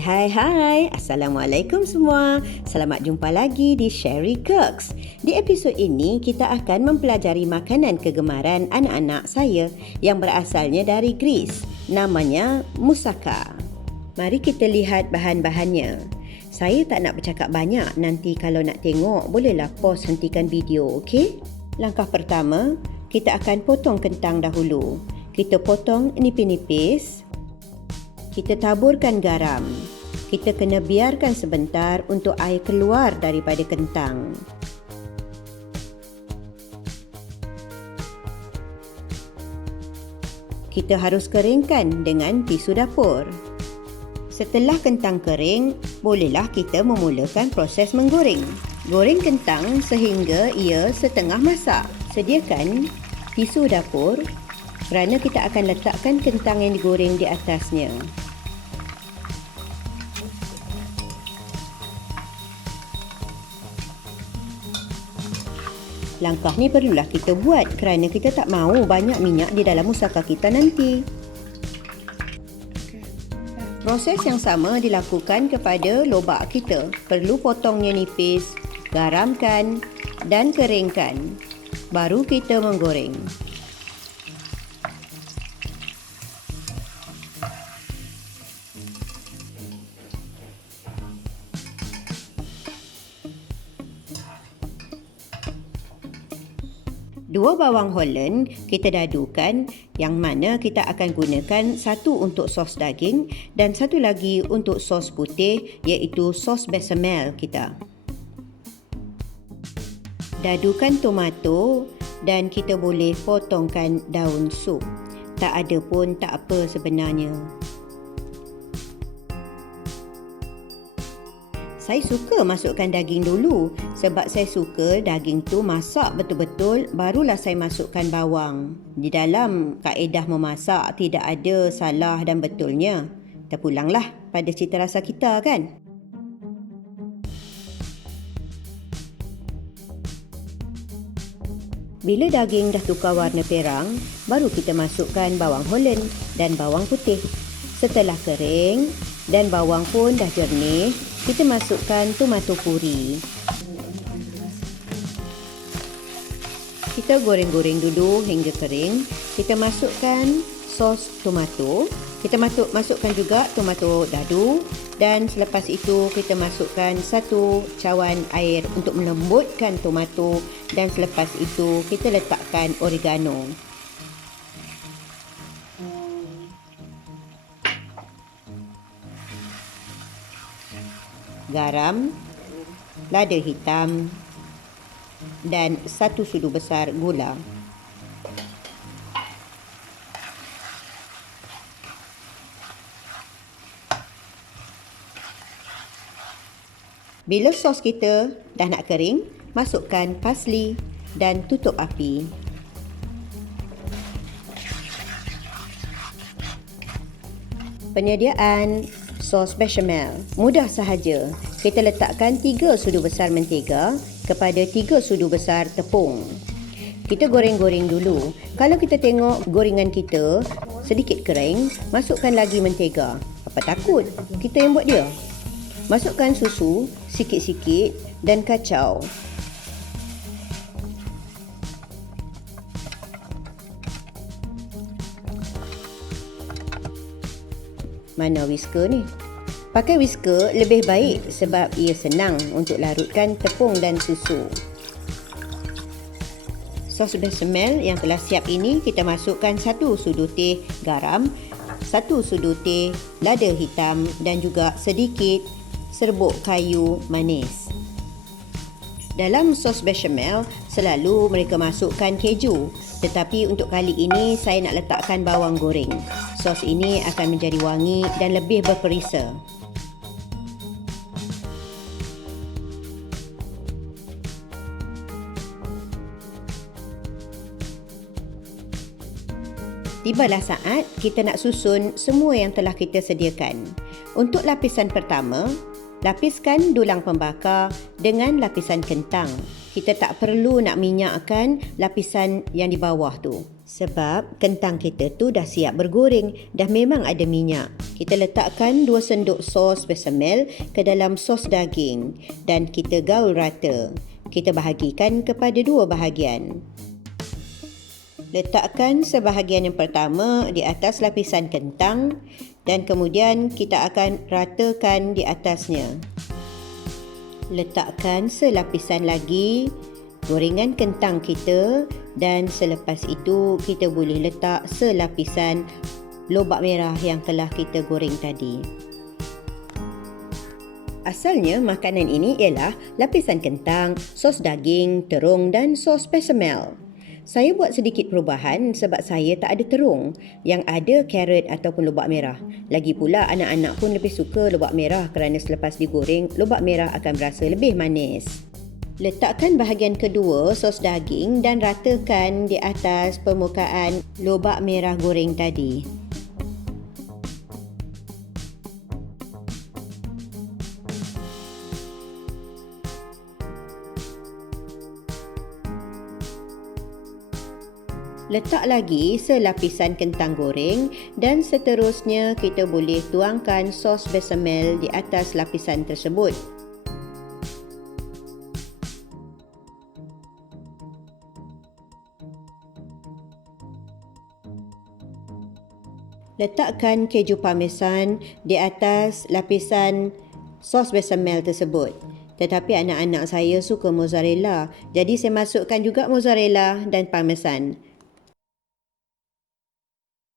Hai. Assalamualaikum semua. Selamat jumpa lagi di Sherry Cooks. Di episod ini, kita akan mempelajari makanan kegemaran anak-anak saya yang berasalnya dari Greece. Namanya moussaka. Mari kita lihat bahan-bahannya. Saya tak nak bercakap banyak. Nanti kalau nak tengok, bolehlah pause hentikan video, okey? Langkah pertama, kita akan potong kentang dahulu. Kita potong nipis-nipis. Kita taburkan garam. Kita kena biarkan sebentar untuk air keluar daripada kentang. Kita harus keringkan dengan tisu dapur. Setelah kentang kering, bolehlah kita memulakan proses menggoreng. Goreng kentang sehingga ia setengah masak. Sediakan tisu dapur kerana kita akan letakkan kentang yang digoreng di atasnya. Langkah ni perlulah kita buat kerana kita tak mahu banyak minyak di dalam moussaka kita nanti. Proses yang sama dilakukan kepada lobak kita. Perlu potongnya nipis, garamkan dan keringkan. Baru kita menggoreng. Dua bawang Holland kita dadukan, yang mana kita akan gunakan satu untuk sos daging dan satu lagi untuk sos putih, iaitu sos bechamel kita. Dadukan tomato dan kita boleh potongkan daun sup. Tak ada pun tak apa sebenarnya. Saya suka masukkan daging dulu sebab saya suka daging tu masak betul-betul, barulah saya masukkan bawang. Di dalam kaedah memasak tidak ada salah dan betulnya. Terpulanglah pada cita rasa kita, kan? Bila daging dah tukar warna perang, baru kita masukkan bawang Holland dan bawang putih. Setelah kering dan bawang pun dah jernih, kita masukkan tomato puri. Kita goreng-goreng dulu hingga kering. Kita masukkan sos tomato. Kita masukkan juga tomato dadu. Dan selepas itu kita masukkan satu cawan air untuk melembutkan tomato. Dan selepas itu kita letakkan oregano. Garam, lada hitam dan satu sudu besar gula. Bila sos kita dah nak kering, masukkan parsley dan tutup api. Penyediaan sos bechamel. Mudah sahaja. Kita letakkan 3 sudu besar mentega kepada 3 sudu besar tepung. Kita goreng-goreng dulu. Kalau kita tengok gorengan kita sedikit kering, masukkan lagi mentega. Apa takut? Kita yang buat dia. Masukkan susu sikit-sikit dan kacau. Mana whisker ni? Pakai whisker lebih baik sebab ia senang untuk larutkan tepung dan susu. Sos bechamel yang telah siap ini kita masukkan 1 sudu teh garam, 1 sudu teh lada hitam dan juga sedikit serbuk kayu manis. Dalam sos bechamel selalu mereka masukkan keju, tetapi untuk kali ini saya nak letakkan bawang goreng. Sos ini akan menjadi wangi dan lebih berperisa. Tibalah saat kita nak susun semua yang telah kita sediakan. Untuk lapisan pertama, lapiskan dulang pembakar dengan lapisan kentang. Kita tak perlu nak minyakkan lapisan yang di bawah tu. Sebab kentang kita tu dah siap bergoreng, dah memang ada minyak. Kita letakkan 2 sendok sos bechamel ke dalam sos daging dan kita gaul rata. Kita bahagikan kepada 2 bahagian. Letakkan sebahagian yang pertama di atas lapisan kentang dan kemudian kita akan ratakan di atasnya. Letakkan selapisan lagi gorengan kentang kita dan selepas itu kita boleh letak selapisan lobak merah yang telah kita goreng tadi. Asalnya makanan ini ialah lapisan kentang, sos daging, terung dan sos bechamel. Saya buat sedikit perubahan sebab saya tak ada terung, yang ada carrot ataupun lobak merah. Lagi pula anak-anak pun lebih suka lobak merah kerana selepas digoreng, lobak merah akan berasa lebih manis. Letakkan bahagian kedua sos daging dan ratakan di atas permukaan lobak merah goreng tadi. Letak lagi selapisan kentang goreng dan seterusnya kita boleh tuangkan sos bechamel di atas lapisan tersebut. Letakkan keju parmesan di atas lapisan sos bechamel tersebut. Tetapi anak-anak saya suka mozzarella, jadi saya masukkan juga mozzarella dan parmesan.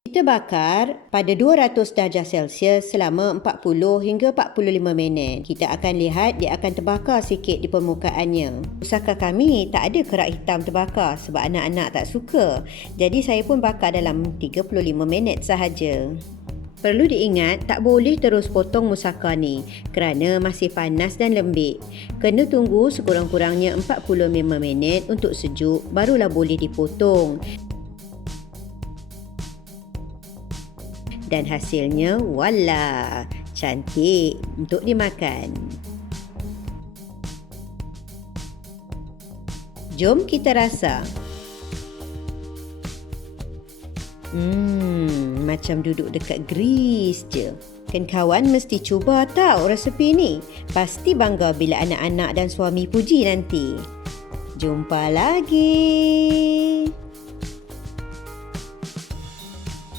Kita bakar pada 200 darjah Celsius selama 40 hingga 45 minit. Kita akan lihat dia akan terbakar sikit di permukaannya. Pusaka kami tak ada kerak hitam terbakar sebab anak-anak tak suka. Jadi saya pun bakar dalam 35 minit sahaja. Perlu diingat tak boleh terus potong musaka ni kerana masih panas dan lembik. Kena tunggu sekurang-kurangnya 45 minit untuk sejuk barulah boleh dipotong. Dan hasilnya, wala, cantik untuk dimakan. Jom kita rasa. Macam duduk dekat Greece je. Kan kawan mesti cuba tahu resepi ni. Pasti bangga bila anak-anak dan suami puji nanti. Jumpa lagi.